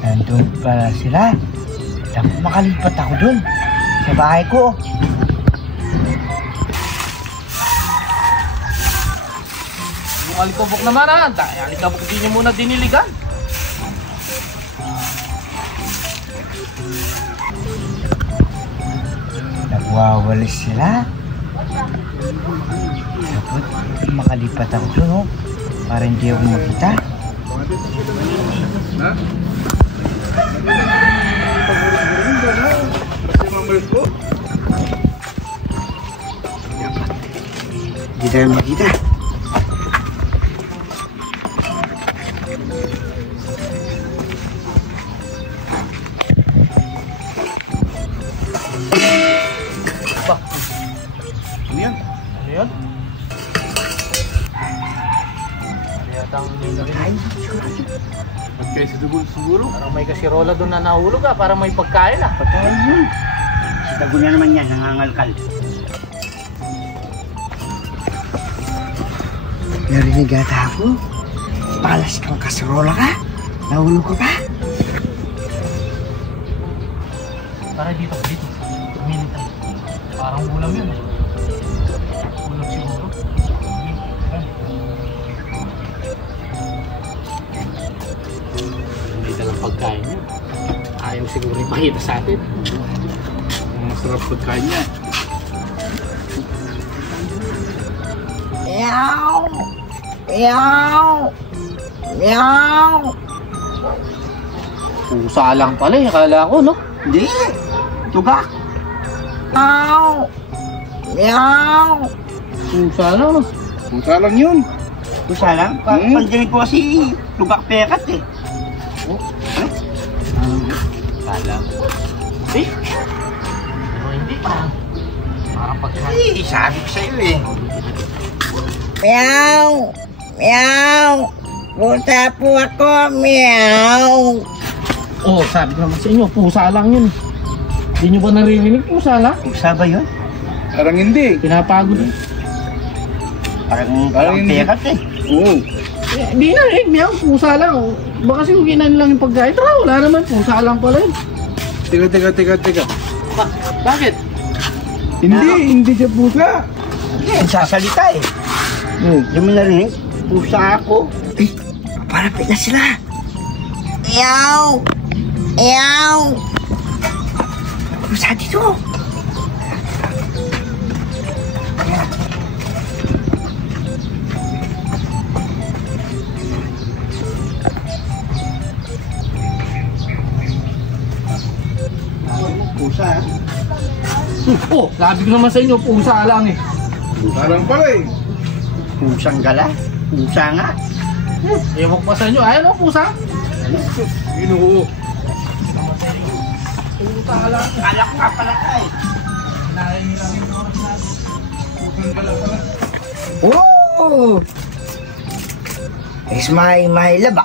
Nandun pala sila. Dapat makalipat ako dun sa bahay ko. Yung alikabok naman ha. Alikabok din nyo muna diniligan. Nagwawalis sila. Dapat makalipat ako dun, oh, para hindi ako makita. Hindi tayo makita. Ano yan? Ano yan? Yatang Ay, magkaya siguro. Parang may kasirola doon na nahulog ah. Parang may pagkain ah. pagkain yun. Si Dago na naman yan, nangangalkal. Narinig ata ako. Palas kang kaserola ka. Nahulog ka pa. Tara dito. Minit tayo. Parang ulam yun eh. Ulam siguro. May dalang pagkain niya. Ayaw siguro ipakita sa atin. Masarap pagkain niya. Meow! Meow! Meow! Pusa lang pala eh. Akala ko no? Hindi! Tugak! Meow! Meow! Pusa lang. Pusa lang yun. Pusa lang? Pandinig ko kasi tugak pekat eh. Akala ko. Eh? Pero hindi pa. Parang pagkain. Eh, sabi ko sa'yo eh. Meow! Meow! Pusa po ako! Meow! Oo, sabi ko naman sa inyo, pusa lang yun. Hindi nyo ba naririnig? Pusa lang? Pusa ba yun? Parang hindi. Pinapagod eh. Parang hindi. pekat eh. Oo. Hindi na eh, meow, pusa lang. Oh. Baka sinuginan lang yung pagkain. Tara, wala naman, pusa lang pala yun. Teka. Bakit? Hindi siya pusa. Hindi, sasalita eh. Hindi mo narinig? Pusa ako. Eh, parapit na sila. Meow! Meow! Pusa dito. Pusa. Oh, sabi ko naman sa inyo, pusa lang eh. Pusa lang pala eh. Pusang gala. Pusa nga. Ewan ko pa sa inyo, ayaw mo pusa? Inuho. Pusa lang. Alak ka pala eh. Oh! It's my laba.